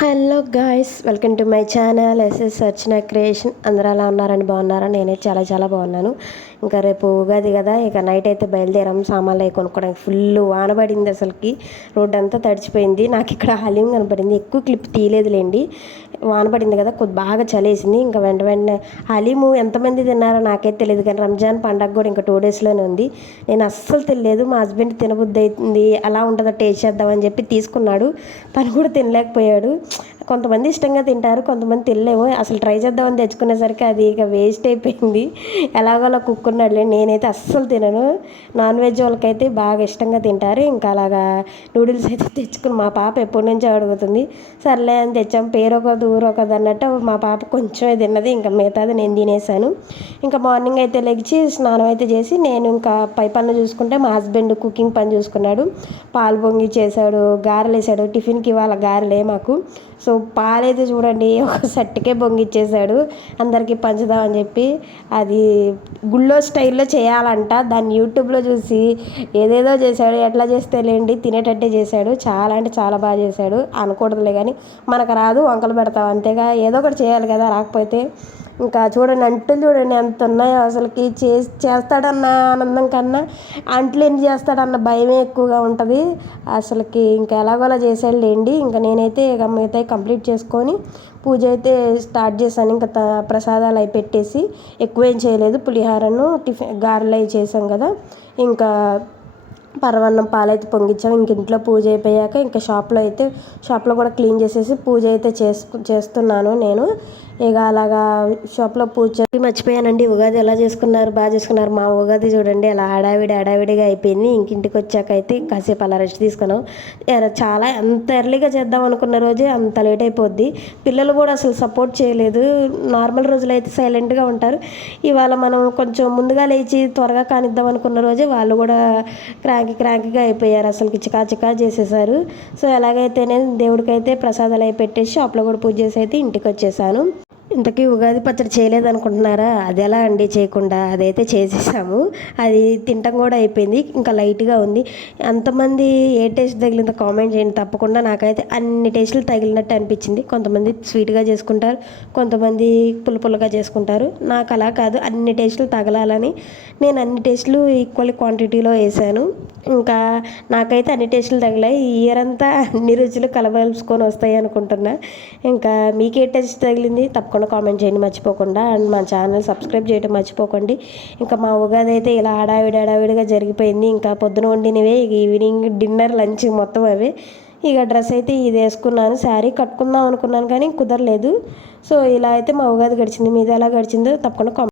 Hello guys, welcome to my channel SS Archana creation. అందరూ అలా ఉన్నారని బాగున్నారా? నేనైతే చాలా చాలా బాగున్నాను. ఇంకా రేపు ఉగాది కదా, ఇక నైట్ అయితే బయలుదేరాం సామాన్లు అవి కొనుక్కోవడానికి. ఫుల్ వాన పడింది, అసలుకి రోడ్డు అంతా తడిచిపోయింది. నాకు ఇక్కడ హలీం కనపడింది, ఎక్కువ క్లిప్ తీయలేదులేండి. వాన పడింది కదా, కొద్ది బాగా చలేసింది. ఇంకా వెంటనే హలీము ఎంతమంది తిన్నారో నాకైతే తెలియదు, కానీ రంజాన్ పండగ కూడా ఇంకా 2 డేస్లోనే ఉంది. నేను అస్సలు తెలియలేదు, మా హస్బెండ్ తినబుద్ధి అవుతుంది, అలా ఉంటుందో టేస్ట్ చేద్దామని చెప్పి తీసుకున్నాడు. తను కూడా తినలేకపోయాడు. కొంతమంది ఇష్టంగా తింటారు, కొంతమంది తినలేము. అసలు ట్రై చేద్దామని తెచ్చుకునేసరికి అది ఇక వేస్ట్ అయిపోయింది. ఎలాగోలా కుక్కున్నాడులే, నేనైతే అస్సలు తినను. నాన్ వెజ్ వాళ్ళకైతే బాగా ఇష్టంగా తింటారు. ఇంకా అలాగా నూడిల్స్ అయితే తెచ్చుకుని మా పాప ఎప్పటి నుంచో అడుగుతుంది. సర్లే అని తెచ్చాం, పేరు ఒక ఊరు ఒకది అన్నట్టు మా పాప కొంచెమే తిన్నది, ఇంకా మిగతాది నేను తినేసాను. ఇంకా మార్నింగ్ అయితే లెగిచి స్నానం అయితే చేసి నేను ఇంకా పై పనులు చూసుకుంటే మా హస్బెండ్ కుకింగ్ పని చూసుకున్నాడు. పాలు పొంగి చేశాడు, గారెలు వేసాడు. టిఫిన్కి ఇవాళ గారెలే మాకు. సో పాలైతే చూడండి ఒక సట్టుకే పొంగిచ్చేసాడు, అందరికీ పంచుదామని చెప్పి. అది గుళ్ళో స్టైల్లో చేయాలంట, దాన్ని యూట్యూబ్లో చూసి ఏదేదో చేశాడు. ఎట్లా చేస్తే లేండి, తినేటట్టే చేశాడు. చాలా అంటే చాలా బాగా చేశాడు. అనకూడదులే కానీ మనకు రాదు, వంకలు పెడతాం అంతేగా, ఏదో ఒకటి చేయాలి కదా, రాకపోతే. ఇంకా చూడండి, అంటులు చూడండి ఎంత ఉన్నాయో. అసలుకి చేస్తాడన్న ఆనందం కన్నా అంట్లు ఎన్ని చేస్తాడన్న భయమే ఎక్కువగా ఉంటుంది అసలుకి. ఇంకా ఎలాగోలా చేసాడులేండి. ఇంకా నేనైతే ఇక మిగతా కంప్లీట్ చేసుకొని పూజ అయితే స్టార్ట్ చేశాను. ఇంకా ప్రసాదాలు అవి పెట్టేసి ఎక్కువేం చేయలేదు. పులిహారను టిఫిన్ గారెలు అవి చేసాం కదా, ఇంకా పరవన్నం పాలైతే పొంగించాం. ఇంక ఇంట్లో పూజ అయిపోయాక ఇంకా షాప్లో కూడా క్లీన్ చేసేసి పూజ అయితే చేస్తున్నాను నేను. ఇక అలాగా షాప్లో పూజ మర్చిపోయానండి. ఉగాది ఎలా చేసుకున్నారు? బాగా చేసుకున్నారు. మా ఉగాది చూడండి అలా హడావిడిగా అయిపోయింది. ఇంటికి వచ్చాక అయితే కాసేపు అలా రెస్ట్ తీసుకున్నాం. చాలా అంత ఎర్లీగా చేద్దాం అనుకున్న రోజే అంత లేట్ అయిపోద్ది. పిల్లలు కూడా అసలు సపోర్ట్ చేయలేదు. నార్మల్ రోజులు అయితే సైలెంట్గా ఉంటారు. ఇవాళ మనం కొంచెం ముందుగా లేచి త్వరగా కానిద్దాం అనుకున్న రోజే వాళ్ళు కూడా క్రాంకీగా అయిపోయారు. అసలు చికా చేసేసారు. సో ఎలాగైతేనే దేవుడికైతే ప్రసాదాలు అవి పెట్టేసి షాప్లో కూడా పూజ చేసి అయితే ఇంటికి వచ్చేసాను. ఇంతకీ ఉగాది పచ్చడి చేయలేదనుకుంటున్నారా? అది ఎలా అండి చేయకుండా, అదైతే చేసేసాము. అది తినటం కూడా అయిపోయింది. ఇంకా లైట్గా ఉంది. అంతమంది ఏ టేస్ట్ తగిలిందో కామెంట్ చేయండి తప్పకుండా. నాకైతే అన్ని టేస్టులు తగిలినట్టు అనిపించింది. కొంతమంది స్వీట్గా చేసుకుంటారు, కొంతమంది పుల్లగా చేసుకుంటారు. నాకు అలా కాదు, అన్ని టేస్టులు తగలాలని నేను అన్ని టేస్టులు ఈక్వల్ క్వాంటిటీలో వేసాను. ఇంకా నాకైతే అన్ని టేస్టులు తగిలాయి. ఈ ఇయర్ అంతా అన్ని రుచులు కలబలుసుకొని వస్తాయి అనుకుంటున్నా. ఇంకా మీకు ఏ టేస్ట్ తగిలింది తప్పకుండా కామెంట్ చేయండి మర్చిపోకుండా. అండ్ మా ఛానల్ సబ్స్క్రైబ్ చేయడం మర్చిపోకండి. ఇంకా మా ఉగాది అయితే ఇలా హడావిడిగా జరిగిపోయింది. ఇంకా పొద్దున వండినవే, ఈవినింగ్ డిన్నర్ లంచ్ మొత్తం అవే. ఇక డ్రెస్ అయితే ఇది వేసుకున్నాను, శారీ కట్టుకుందాం అనుకున్నాను కానీ కుదరలేదు. సో ఇలా అయితే మా ఉగాది గడిచింది. మీది ఎలా గడిచిందో తప్పకుండా కామెంట్